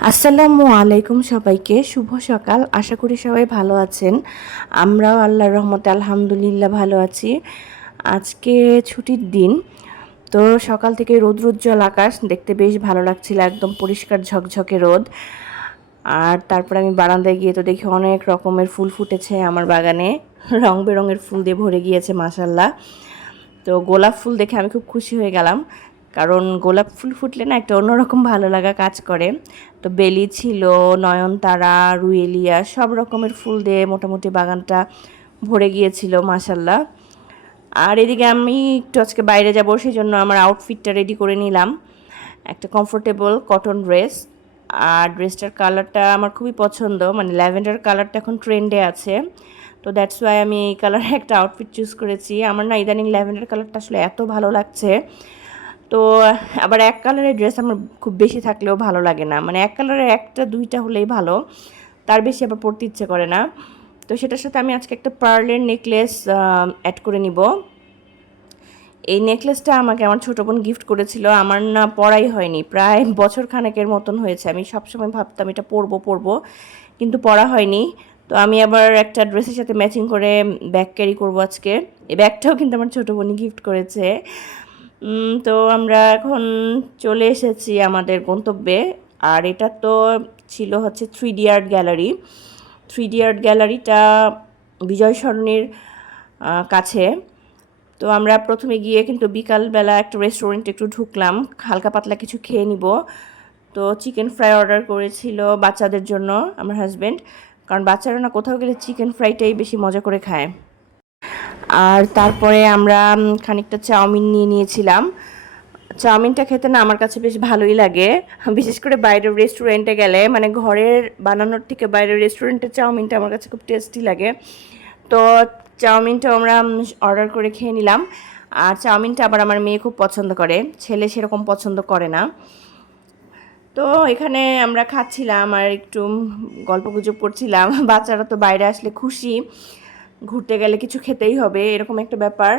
আসসালামু আলাইকুম সবাইকে, শুভ সকাল। আশা করি সবাই ভালো আছেন। আমরাও আল্লাহর রহমতে আলহামদুলিল্লাহ ভালো আছি। আজকে ছুটির দিন, তো সকাল থেকে রৌদ্রোজ্জ্বল আকাশ দেখতে বেশ ভালো লাগছিল, একদম পরিষ্কার ঝকঝকে রোদ। আর তারপর আমি বারান্দায় গিয়ে তো দেখি অনেক রকমের ফুল ফুটেছে আমার বাগানে, রং বেরঙের ফুল দিয়ে ভরে গিয়েছে মাশাল্লাহ। তো গোলাপ ফুল দেখে আমি খুব খুশি হয়ে গেলাম, কারণ গোলাপ ফুল ফুটলে না একটা অন্যরকম ভালো লাগা কাজ করে। তো বেলি ছিল, নয়নতারা, রুয়েলিয়া, সব রকমের ফুল দিয়ে মোটামুটি বাগানটা ভরে গিয়েছিল মাশাল্লাহ। আর এদিকে আমি একটু আজকে বাইরে যাব, সেই জন্য আমার আউটফিটটা রেডি করে নিলাম। একটা কমফোর্টেবল কটন ড্রেস, আর ড্রেসটার কালারটা আমার খুবই পছন্দ, মানে ল্যাভেন্ডার কালারটা এখন ট্রেন্ডে আছে। তো দ্যাটস ওয়াই আমি এই কালারে একটা আউটফিট চুজ করেছি। আমার না ইদানিং ল্যাভেন্ডার কালারটা আসলে এত ভালো লাগছে। তো আবার এক কালারের ড্রেস আমার খুব বেশি থাকলেও ভালো লাগে না, মানে এক কালারের একটা দুইটা হলেই ভালো, তার বেশি আবার পরতে ইচ্ছে করে না। তো সেটার সাথে আমি আজকে একটা পার্লের নেকলেস অ্যাড করে নিব। এই নেকলেসটা আমাকে আমার ছোটো বোন গিফট করেছিল, আমার না পরাই হয়নি, প্রায় বছর খানেকের মতন হয়েছে। আমি সবসময় ভাবতাম এটা পরবো পরবো, কিন্তু পরা হয়নি। তো আমি আবার একটা ড্রেসের সাথে ম্যাচিং করে ব্যাগ ক্যারি করবো আজকে। এই ব্যাগটাও কিন্তু আমার ছোটো বোনই গিফট করেছে। তো আমরা এখন চলে এসেছি আমাদের গন্তব্যে। আর এটা তো ছিল হচ্ছে 3D art gallery. 3D art গ্যালারিটা বিজয় সরণির কাছে। তো আমরা প্রথমে গিয়ে কিন্তু বিকালবেলা একটা রেস্টুরেন্টে একটু ঢুকলাম, হালকা পাতলা কিছু খেয়ে নিব। তো চিকেন ফ্রাই অর্ডার করেছিল বাচ্চাদের জন্য আমার হাজব্যান্ড, কারণ বাচ্চারা না কোথাও গেলে চিকেন ফ্রাইটাই বেশি মজা করে খায়। আর তারপরে আমরা খানিকটা চাউমিন নিয়ে নিয়েছিলাম। চাউমিনটা খেতে না আমার কাছে বেশ ভালোই লাগে, বিশেষ করে বাইরের রেস্টুরেন্টে গেলে, মানে ঘরের বানানোর থেকে বাইরের রেস্টুরেন্টের চাউমিনটা আমার কাছে খুব টেস্টি লাগে। তো চাউমিনটা আমরা অর্ডার করে খেয়ে নিলাম। আর চাউমিনটা আবার আমার মেয়ে খুব পছন্দ করে, ছেলে সেরকম পছন্দ করে না। তো এখানে আমরা খাচ্ছিলাম আর একটু গল্পগুজব করছিলাম। বাচ্চারা তো বাইরে আসলে খুশি, ঘুরতে গেলে কিছু খেতেই হবে, এরকম একটা ব্যাপার।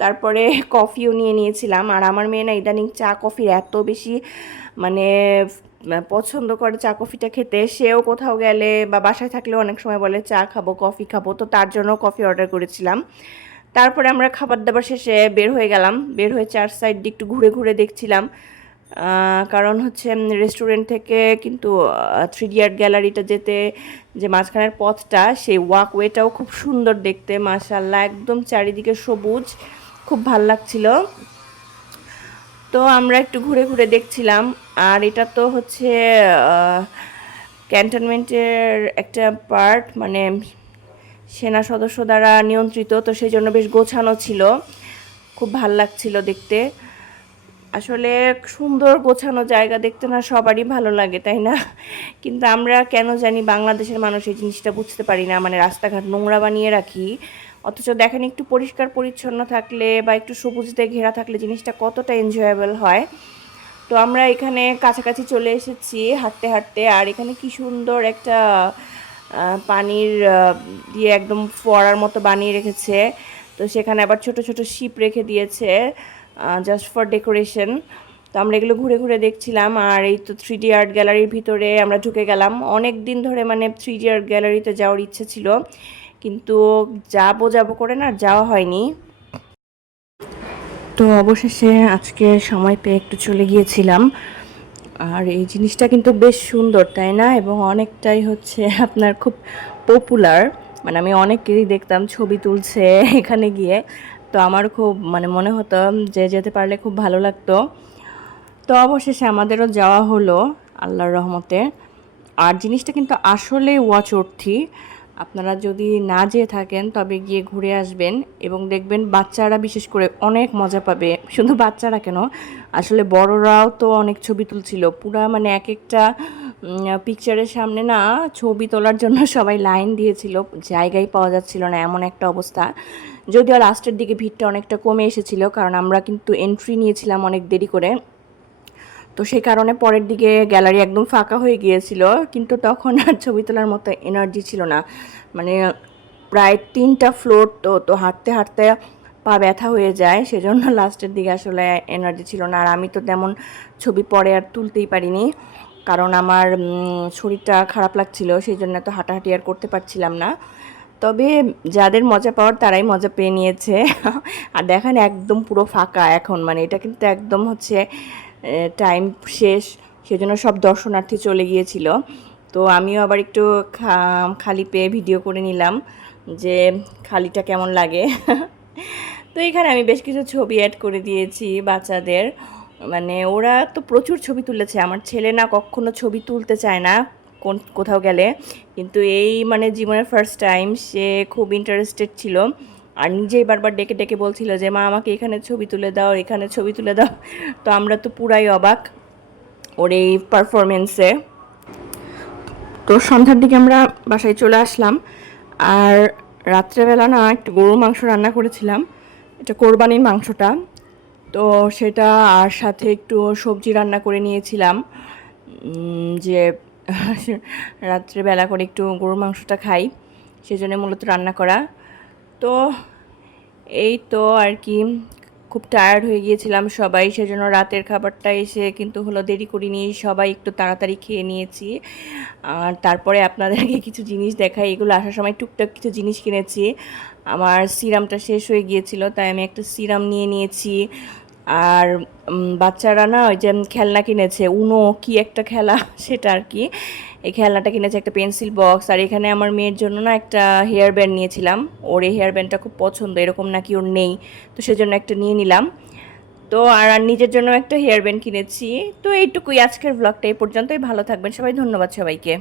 তারপরে কফিও নিয়ে নিয়েছিলাম। আর আমার মেয়ে না ইদানিং চা কফির এত বেশি মানে পছন্দ করে চা কফিটা খেতে, সেও কোথাও গেলে বা বাসায় থাকলেও অনেক সময় বলে চা খাবো কফি খাবো, তো তার জন্য কফি অর্ডার করেছিলাম। তারপরে আমরা খাবার দাবার শেষে বের হয়ে গেলাম, বের হয়ে চার সাইড দিয়ে একটু ঘুরে ঘুরে দেখছিলাম। কারণ হচ্ছে রেস্টুরেন্ট থেকে কিন্তু 3D আর্ট গ্যালারিটা যেতে যে মাঝখানের পথটা, সেই ওয়াকওয়েটাও খুব সুন্দর দেখতে মাশাআল্লাহ, একদম চারিদিকে সবুজ, খুব ভাল লাগছিল। তো আমরা একটু ঘুরে ঘুরে দেখছিলাম। আর এটা তো হচ্ছে ক্যান্টনমেন্টের একটা পার্ট, মানে সেনা সদস্য দ্বারা নিয়ন্ত্রিত, তো সেই জন্য বেশ গোছানো ছিল, খুব ভাল লাগছিল দেখতে। আসলে সুন্দর গোছানো জায়গা দেখতে না সবারই ভালো লাগে, তাই না? কিন্তু আমরা কেন জানি বাংলাদেশের মানুষ এই জিনিসটা বুঝতে পারি না, মানে রাস্তাঘাট নোংরা বানিয়ে রাখি। অথচ দেখেন একটু পরিষ্কার পরিচ্ছন্ন থাকলে বা একটু সবুজ দিয়ে ঘেরা থাকলে জিনিসটা কতটা এনজয়েবল হয়। তো আমরা এখানে কাছাকাছি চলে এসেছি হাঁটতে হাঁটতে। আর এখানে কি সুন্দর একটা পানির দিয়ে একদম ফোয়ারার মতো বানিয়ে রেখেছে। তো সেখানে আবার ছোট ছোট শিপ রেখে দিয়েছে জাস্ট ফর ডেকোরেশন। তো আমরা এগুলো ঘুরে ঘুরে দেখছিলাম। আর এই তো 3D আর্ট গ্যালারির ভিতরে আমরা ঢুকে গেলাম। অনেক দিন ধরে মানে 3D আর্ট গ্যালারিতে যাওয়ার ইচ্ছে ছিল, কিন্তু যাবো যাবো করে না যাওয়া হয়নি। তো অবশেষে আজকে সময় পেয়ে একটু চলে গিয়েছিলাম। আর এই জিনিসটা কিন্তু বেশ সুন্দর, তাই না? এবং অনেকটাই হচ্ছে আপনার খুব পপুলার, মানে আমি অনেকেরই দেখতাম ছবি তুলছে এখানে গিয়ে। তো আমার খুব মানে মনে হতো যে যেতে পারলে খুব ভালো লাগতো। তো অবশেষে আমাদেরও যাওয়া হলো আল্লাহর রহমতে। আর জিনিসটা কিন্তু আসলে ওয়াচ ওর্থি, আপনারা যদি না যেয়ে থাকেন তবে গিয়ে ঘুরে আসবেন, এবং দেখবেন বাচ্চারা বিশেষ করে অনেক মজা পাবে। শুধু বাচ্চারা কেন, আসলে বড়রাও তো অনেক ছবি তুলছিল, পুরা মানে এক একটা পিকচারের সামনে না ছবি তোলার জন্য সবাই লাইন দিয়েছিল, জায়গায় পাওয়া যাচ্ছিল না, এমন একটা অবস্থা। যদিও লাস্টের দিকে ভিড়টা অনেকটা কমে এসেছিল, কারণ আমরা কিন্তু এন্ট্রি নিয়েছিলাম অনেক দেরি করে। তো সেই কারণে পরের দিকে গ্যালারি একদম ফাঁকা হয়ে গিয়েছিল, কিন্তু তখন আর ছবি তোলার মতো এনার্জি ছিল না। মানে প্রায় 3টা ফ্লোর, তো তো হাঁটতে হাঁটতে পা ব্যথা হয়ে যায়, সেজন্য লাস্টের দিকে আসলে এনার্জি ছিল না। আর আমি তো তেমন ছবি পরে আর তুলতেই পারিনি। কারণ আমার শরীরটা খারাপ লাগছিল, সেই জন্য তো হাঁটাহাঁটি আর করতে পারছিলাম না। তবে যাদের মজা পাওয়ার তারাই মজা পেয়ে নিয়েছে। আর দেখেন একদম পুরো ফাঁকা এখন, মানে এটা কিন্তু একদম হচ্ছে টাইম শেষ, সেজন্য সব দর্শনার্থী চলে গিয়েছিল। তো আমিও আবার একটু খালি পেয়ে ভিডিও করে নিলাম যে খালিটা কেমন লাগে। তো এখানে আমি বেশ কিছু ছবি অ্যাড করে দিয়েছি বাচ্চাদের, মানে ওরা তো প্রচুর ছবি তুলেছে। আমার ছেলে না কখনো ছবি তুলতে চায় না কোথাও গেলে, কিন্তু এই মানে জীবনের ফার্স্ট টাইম সে খুব ইন্টারেস্টেড ছিল, আর নিজেই বারবার ডেকে ডেকে বলছিল যে মা আমাকে এখানে ছবি তুলে দাও, এখানে ছবি তুলে দাও। তো আমরা তো পুরাই অবাক ওর এই পারফরমেন্সে। তো সন্ধ্যার দিকে আমরা বাসায় চলে আসলাম, আর রাত্রেবেলা না একটু গরুর মাংস রান্না করেছিলাম, এটা কোরবানির মাংসটা। তো সেটা আর সাথে একটু সবজি রান্না করে নিয়েছিলাম, যে রাত্রেবেলা করে একটু গরুর মাংসটা খাই, সেজন্য মূলত রান্না করা। তো এই তো আর কি, খুব টায়ার্ড হয়ে গিয়েছিলাম সবাই, সেজন্য রাতের খাবারটা এসে কিন্তু হলো দেরি করিনি, সবাই একটু তাড়াতাড়ি খেয়ে নিয়েছি। আর তারপরে আপনাদেরকে কিছু জিনিস দেখাই, এগুলো আসার সময় টুকটাক কিছু জিনিস কিনেছি। আমার সিরামটা শেষ হয়ে গিয়েছিল, তাই আমি একটা সিরাম নিয়ে নিয়েছি। আর বাচ্চারা না ওই যে খেলনা কিনেছে, উনো কি একটা খেলা সেটা আর কি, এই খেলনাটা কিনেছে, একটা পেন্সিল বক্স। আর এখানে আমার মেয়ের জন্য না একটা হেয়ার ব্যান্ড নিয়েছিলাম, ওর এই হেয়ার ব্যান্ডটা খুব পছন্দ, এরকম নাকি ওর নেই, তো সেজন্য একটা নিয়ে নিলাম। তো আর নিজের জন্য একটা হেয়ার ব্যান্ড কিনেছি। তো এইটুকুই আজকের ব্লগটা এই পর্যন্তই, ভালো থাকবেন সবাই, ধন্যবাদ সবাইকে।